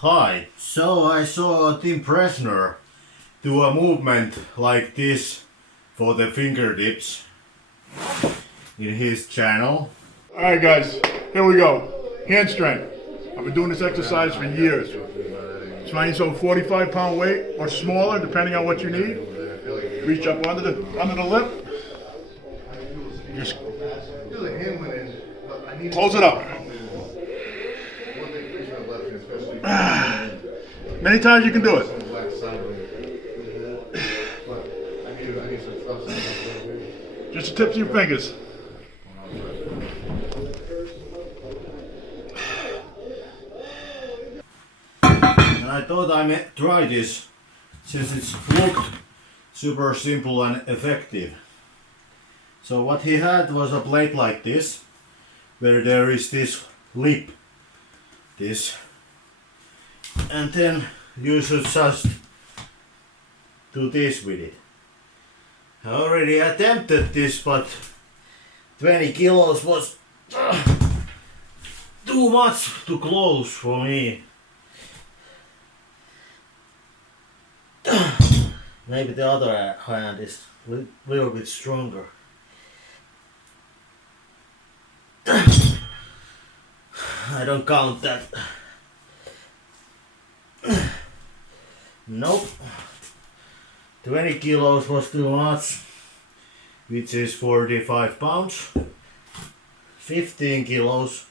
Hi, so I saw Tim Presner do a movement like this for the fingertips in his channel. Alright guys, here we go. Hand strength. I've been doing this exercise for years. Try yourself 45-pound weight or smaller depending on what you need. Reach up under the lip. Just close it up. Many times you can do it. Just the tips of your fingers. And I thought I might try this since it's looked super simple and effective. So what he had was a plate like this, where there is this lip, and then you should just do this with it. I already attempted this, but 20 kilos was too much too close for me. Maybe the other hand is a little bit stronger. I don't count that. Nope. 20 kilos was too much, which is 45 pounds. 15 kilos.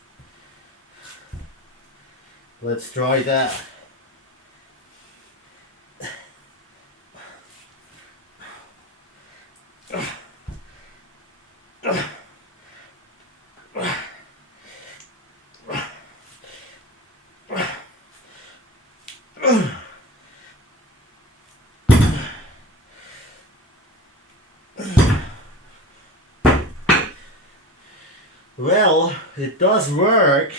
Let's try that. Well, it does work,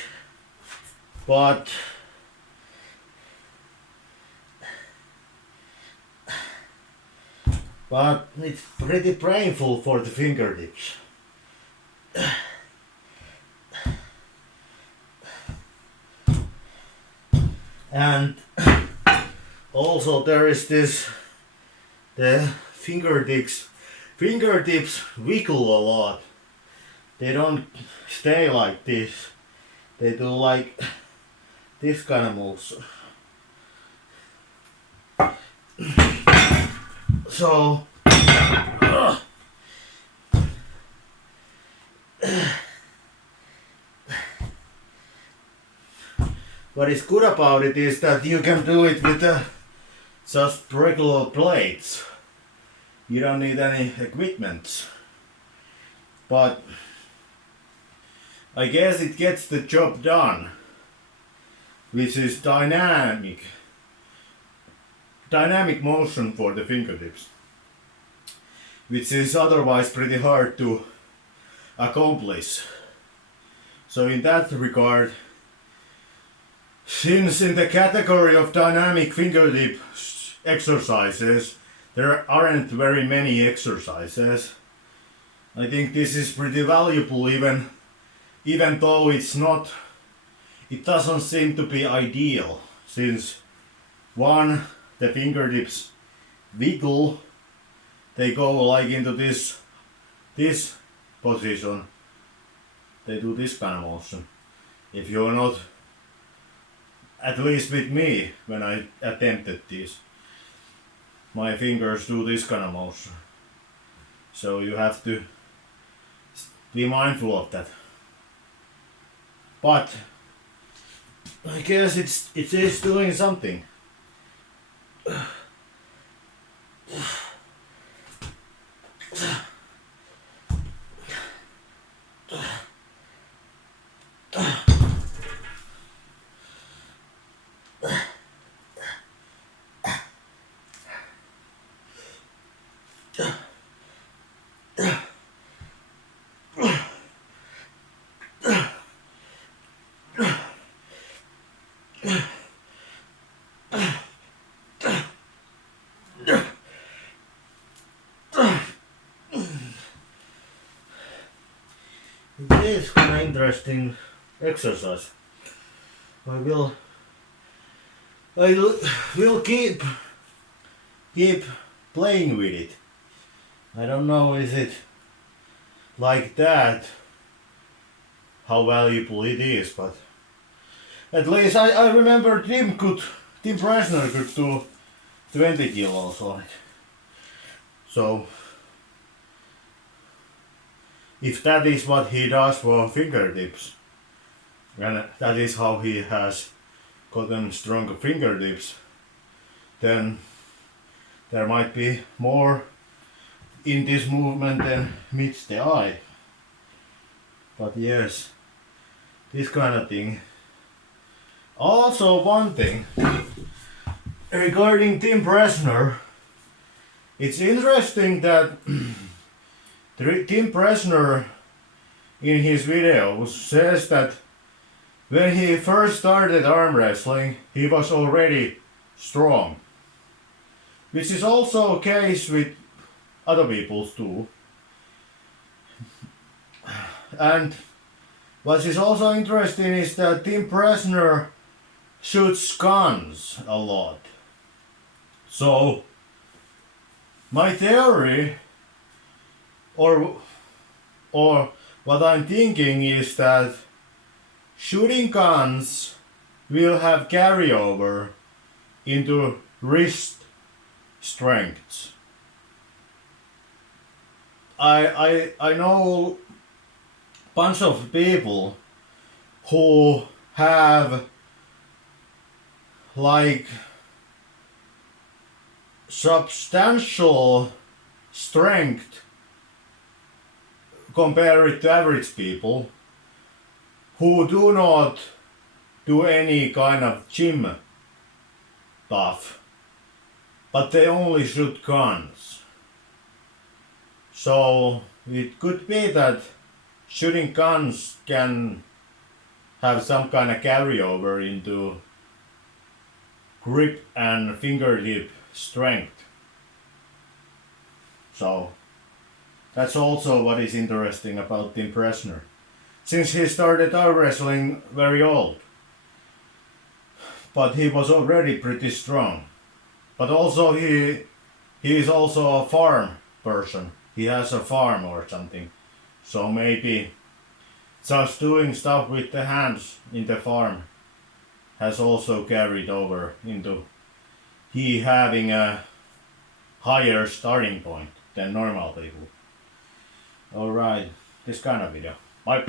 but it's pretty painful for the fingertips. And also there is the fingertips wiggle a lot. They don't stay like this. They do like this kind of moves. So what is good about it is that you can do it with just regular plates. You don't need any equipment. But I guess it gets the job done, which is dynamic motion for the fingertips, which is otherwise pretty hard to accomplish. So in that regard, since in the category of dynamic fingertip exercises there aren't very many exercises, I think this is pretty valuable, even though it doesn't seem to be ideal, since one, the fingertips wiggle, they go like into this position, they do this kind of motion. If you're not, at least with me, when I attempted this, my fingers do this kind of motion. So you have to be mindful of that. But I guess it is doing something. It is an interesting exercise. I will will keep playing with it. I don't know, is it like that, how valuable it is, but at least I remember Tim Presner could do 20 kilos on it. So if that is what he does for fingertips, and that is how he has gotten stronger fingertips, then there might be more in this movement than meets the eye. But yes, this kind of thing. Also, one thing regarding Tim Presner, it's interesting that Tim Presner in his videos says that when he first started arm wrestling, he was already strong, which is also a case with other people too. And what is also interesting is that Tim Presner shoots guns a lot. So my theory, or what I'm thinking, is that shooting guns will have carryover into wrist strengths. I know bunch of people who have like substantial strength compared to average people who do not do any kind of gym stuff, but they only shoot guns. So it could be that shooting guns can have some kind of carryover into grip and fingertip strength. So that's also what is interesting about Tim Presner, since he started arm wrestling very old, but he was already pretty strong. But also he is also a farm person. He has a farm or something. So maybe just doing stuff with the hands in the farm has also carried over into he having a higher starting point than normal people. Alright, this kind of video. Bye.